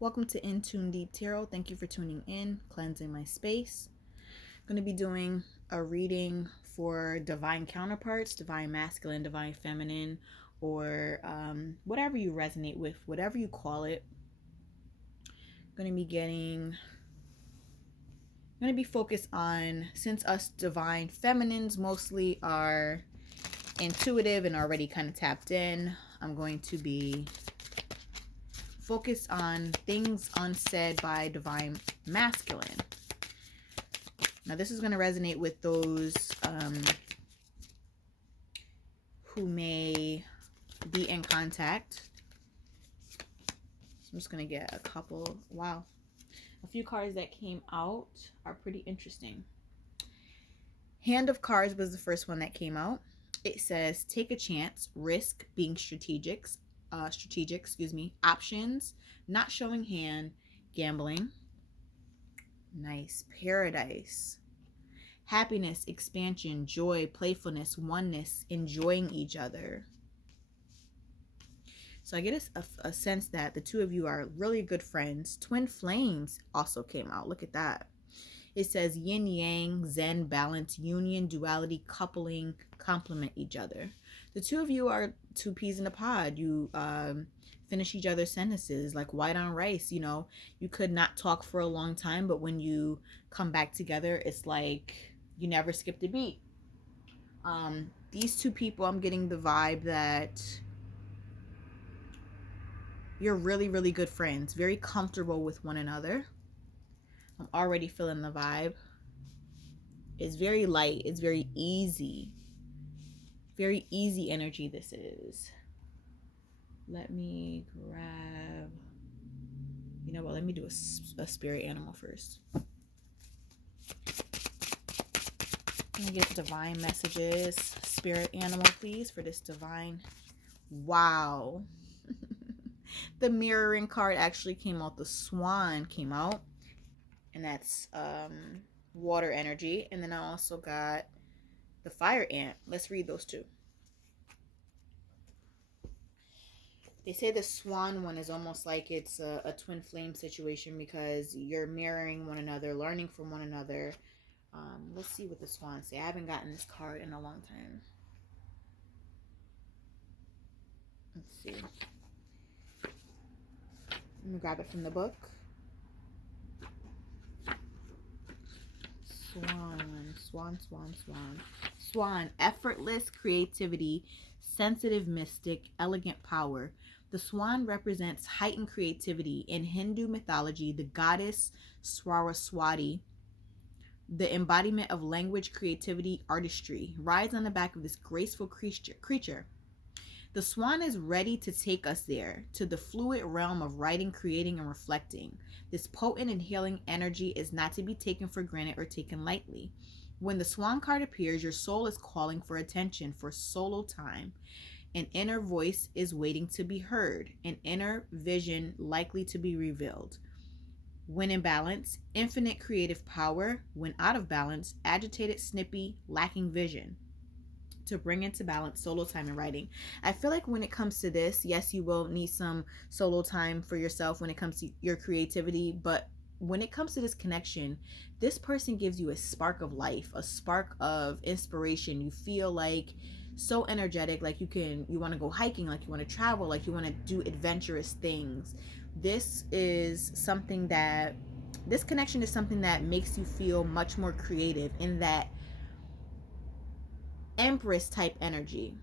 Welcome to In Tune Deep Tarot. Thank you for tuning in, cleansing my space. I'm going to be doing a reading for divine counterparts, divine masculine, divine feminine, or whatever you resonate with, whatever you call it. I'm going to be focused on, since us divine feminines mostly are intuitive and already kind of tapped in, I'm going to be focus on things unsaid by divine masculine. Now this is going to resonate with those who may be in contact. So I'm just going to get a couple. Wow. A few cards that came out are pretty interesting. Hand of Cards was the first one that came out. It says, take a chance, risk, being strategic, options, not showing hand, gambling. Nice. Paradise, happiness, expansion, joy, playfulness, oneness, enjoying each other. So I get a sense that the two of you are really good friends. Twin flames also came out. Look at that. It says yin yang, zen, balance, union, duality, coupling, complement each other. The two of you are two peas in a pod. You finish each other's sentences like white on rice. You know, you could not talk for a long time, but when you come back together, it's like you never skipped a beat. These two people, I'm getting the vibe that you're really, really good friends, very comfortable with one another. I'm already feeling the vibe. It's very light. It's very easy. Very easy energy this is. Let me grab... You know what? Let me do a spirit animal first. Let me get divine messages. Spirit animal, please, for this divine... Wow. The mirroring card actually came out. The swan came out. And that's water energy. And then I also got the fire ant. Let's read those two. They say the swan one is almost like it's a twin flame situation because you're mirroring one another, learning from one another. Let's see what the swans say. I haven't gotten this card in a long time. Let's see. Let me grab it from the book. Swan, effortless creativity, sensitive mystic, elegant power. The swan represents heightened creativity. In Hindu mythology, the goddess Saraswati, the embodiment of language, creativity, artistry, rides on the back of this graceful creature. The swan is ready to take us there, to the fluid realm of writing, creating, and reflecting. This potent and healing energy is not to be taken for granted or taken lightly. When the swan card appears, your soul is calling for attention, for solo time. An inner voice is waiting to be heard, an inner vision likely to be revealed. When in balance, infinite creative power. When out of balance, agitated, snippy, lacking vision. To bring into balance solo time and writing. I feel like when it comes to this, yes, you will need some solo time for yourself when it comes to your creativity, but when it comes to this connection, this person gives you a spark of life, a spark of inspiration. You feel like so energetic, like you want to go hiking, like you want to travel, like you want to do adventurous things. This connection is something that makes you feel much more creative, in that Empress type energy,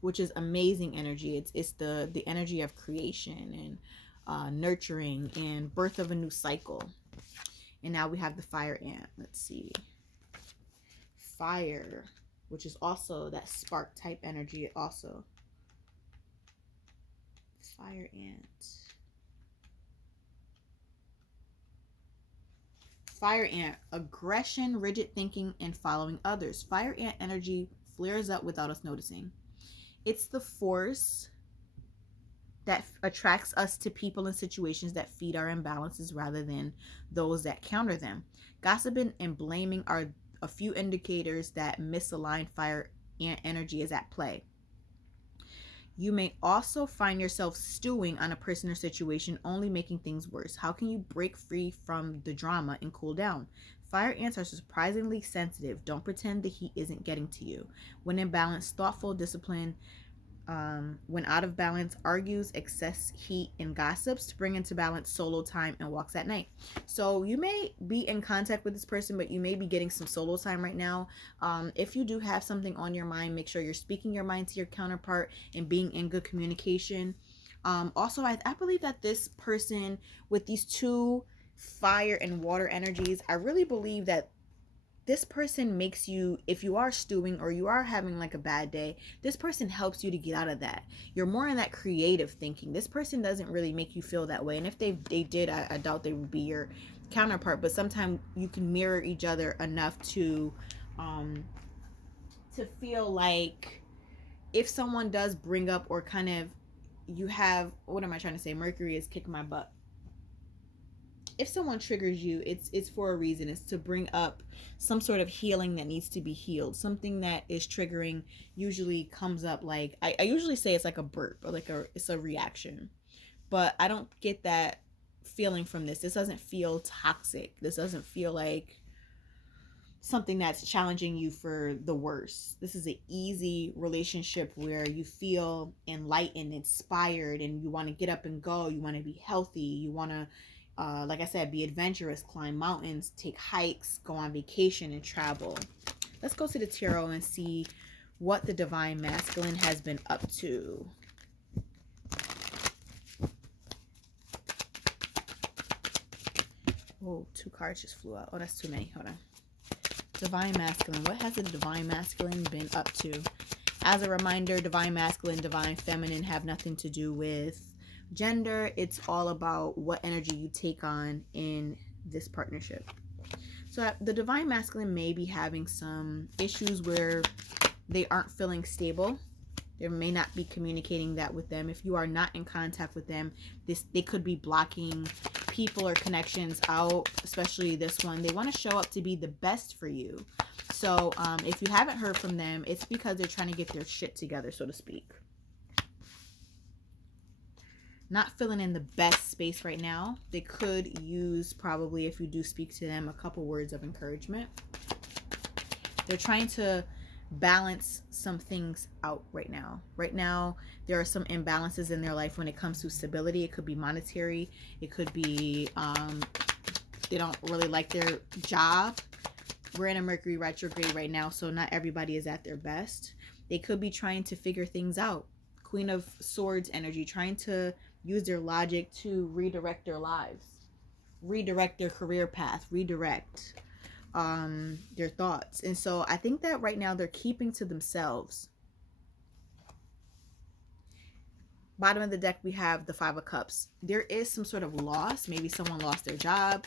which is amazing energy. It's the energy of creation and nurturing and birth of a new cycle. And now we have the fire ant. Let's see. Fire, which is also that spark type energy also. Fire ant. Fire ant, aggression, rigid thinking, and following others. Fire ant energy flares up without us noticing. It's the force that attracts us to people and situations that feed our imbalances rather than those that counter them. Gossiping and blaming are a few indicators that misaligned fire ant energy is at play. You may also find yourself stewing on a person or situation, only making things worse. How can you break free from the drama and cool down? Fire ants are surprisingly sensitive. Don't pretend the heat isn't getting to you. When in balance, thoughtful, discipline. When out of balance, argues, excess heat, and gossips. To bring into balance, solo time and walks at night. So you may be in contact with this person, but you may be getting some solo time right now. If you do have something on your mind, make sure you're speaking your mind to your counterpart and being in good communication. Also, I believe that this person with these two fire and water energies, I really believe that this person makes you, if you are stewing or you are having like a bad day, this person helps you to get out of that. You're more in that creative thinking. This person doesn't really make you feel that way, and if they did, I doubt they would be your counterpart. But sometimes you can mirror each other enough to feel like if someone does bring up, or kind of, you have, what am I trying to say, Mercury is kicking my butt. If someone triggers you, it's for a reason. It's to bring up some sort of healing that needs to be healed. Something that is triggering usually comes up like, I usually say it's like a burp, or like it's a reaction. But I don't get that feeling from this. This doesn't feel toxic. This doesn't feel like something that's challenging you for the worse. This is an easy relationship where you feel enlightened, inspired, and you want to get up and go. You want to be healthy. You want to, like I said, be adventurous, climb mountains, take hikes, go on vacation, and travel. Let's go to the tarot and see what the divine masculine has been up to. Oh, 2 cards just flew out. Oh, that's too many. Hold on. Divine masculine. What has the divine masculine been up to? As a reminder, divine masculine, divine feminine have nothing to do with gender. It's all about what energy you take on in this partnership. So the divine masculine may be having some issues where they aren't feeling stable. They may not be communicating that with them. If you are not in contact with them, they could be blocking people or connections out, especially this one. They want to show up to be the best for you. So if you haven't heard from them, it's because they're trying to get their shit together, so to speak. Not feeling in the best space right now. They could use, probably if you do speak to them, a couple words of encouragement. They're trying to balance some things out right now. Right now, there are some imbalances in their life when it comes to stability. It could be monetary. It could be they don't really like their job. We're in a Mercury retrograde right now, so not everybody is at their best. They could be trying to figure things out. Queen of Swords energy, trying to use their logic to redirect their lives, redirect their career path, redirect their thoughts. And so I think that right now they're keeping to themselves. Bottom of the deck, we have the 5 of Cups. There is some sort of loss. Maybe someone lost their job.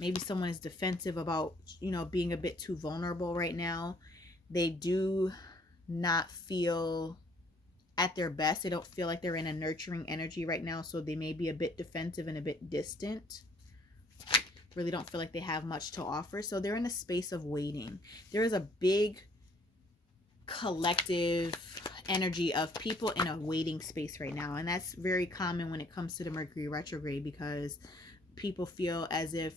Maybe someone is defensive about, being a bit too vulnerable right now. They do not feel at their best. They don't feel like they're in a nurturing energy right now. So they may be a bit defensive and a bit distant. Really don't feel like they have much to offer. So they're in a space of waiting. There is a big collective energy of people in a waiting space right now. And that's very common when it comes to the Mercury retrograde, because people feel as if,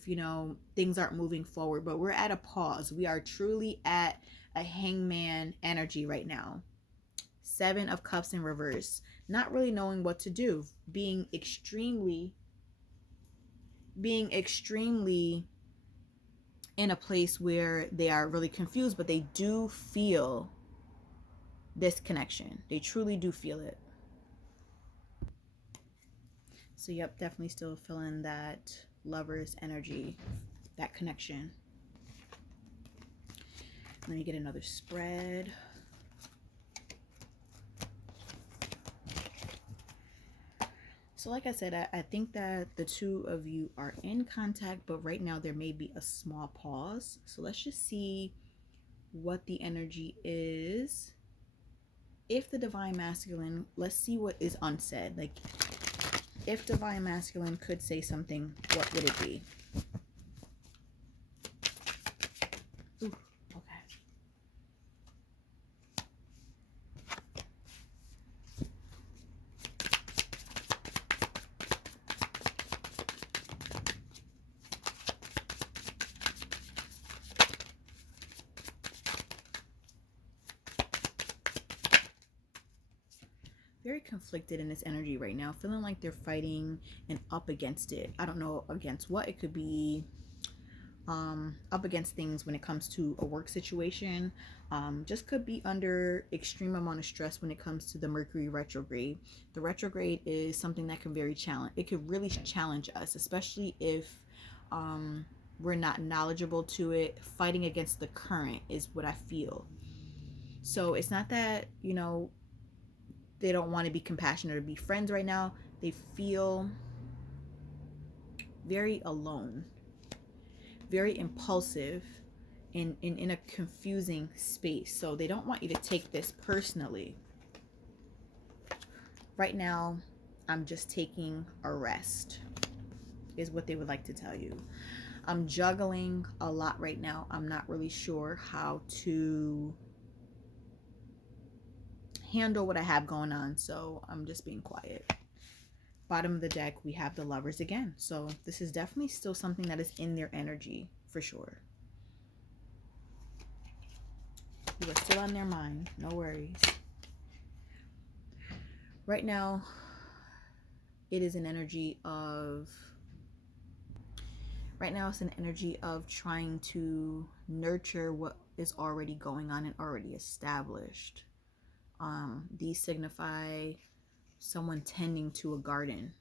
things aren't moving forward. But we're at a pause. We are truly at a hangman energy right now. 7 of Cups in reverse. Not really knowing what to do. Being extremely in a place where they are really confused, but they do feel this connection. They truly do feel it. So yep, definitely still feeling that Lovers energy, that connection. Let me get another spread. So like I said, I think that the two of you are in contact, but right now there may be a small pause. So let's just see what the energy is. If the divine masculine, let's see what is unsaid. Like, if divine masculine could say something, what would it be? Ooh, okay. very conflicted in this energy right now, feeling like they're fighting and up against it. I don't know against what. It could be up against things when it comes to a work situation. Just could be under extreme amount of stress when it comes to the Mercury retrograde. The retrograde is something that can it could really challenge us, especially if we're not knowledgeable to it. Fighting against the current is what I feel. So it's not that, they don't want to be compassionate or be friends right now. They feel very alone, very impulsive, in a confusing space. So they don't want you to take this personally. Right now, I'm just taking a rest, is what they would like to tell you. I'm juggling a lot right now. I'm not really sure how to handle what I have going on, so I'm just being quiet. Bottom of the deck, we have the Lovers again. So this is definitely still something that is in their energy, for sure. You are still on their mind. No worries. Right now, it is an energy of... Right now, it's an energy of trying to nurture what is already going on and already established. These signify someone tending to a garden,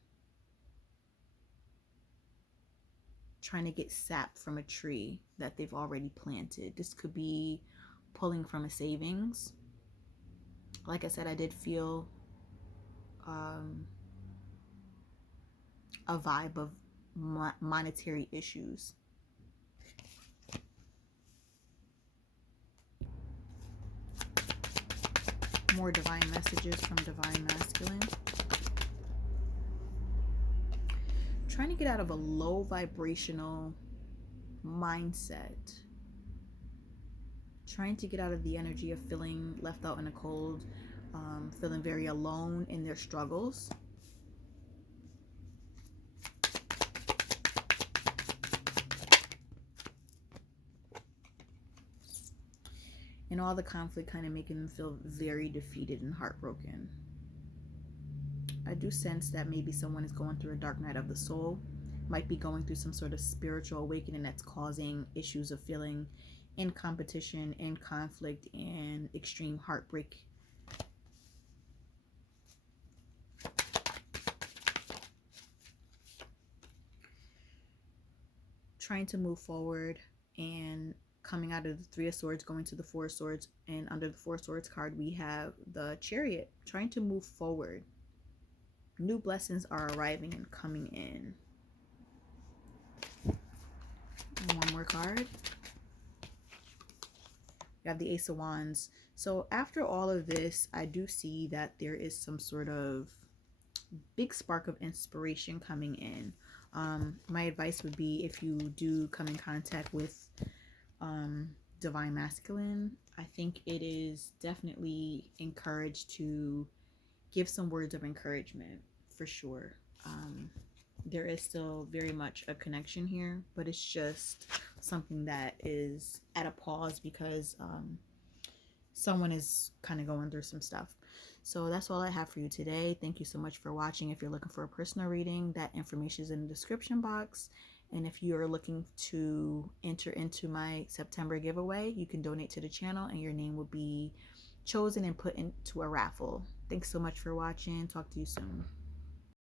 trying to get sap from a tree that they've already planted. This could be pulling from a savings. Like I said, I did feel a vibe of monetary issues. More divine messages from Divine Masculine. Trying to get out of a low vibrational mindset. Trying to get out of the energy of feeling left out in the cold, feeling very alone in their struggles. And all the conflict kind of making them feel very defeated and heartbroken. I do sense that maybe someone is going through a dark night of the soul, might be going through some sort of spiritual awakening that's causing issues of feeling in competition, in conflict, and extreme heartbreak. Trying to move forward and coming out of the Three of Swords, going to the Four of Swords, and under the Four of Swords card, we have the Chariot, trying to move forward. New blessings are arriving and coming in. One more card. You have the Ace of Wands. So after all of this, I do see that there is some sort of big spark of inspiration coming in. My advice would be, if you do come in contact with Divine Masculine, I think it is definitely encouraged to give some words of encouragement, for sure. There is still very much a connection here, but it's just something that is at a pause because someone is kind of going through some stuff. So that's all I have for you today. Thank you so much for watching. If you're looking for a personal reading, that information is in the description box. And if you're looking to enter into my September giveaway, you can donate to the channel and your name will be chosen and put into a raffle. Thanks so much for watching. Talk to you soon.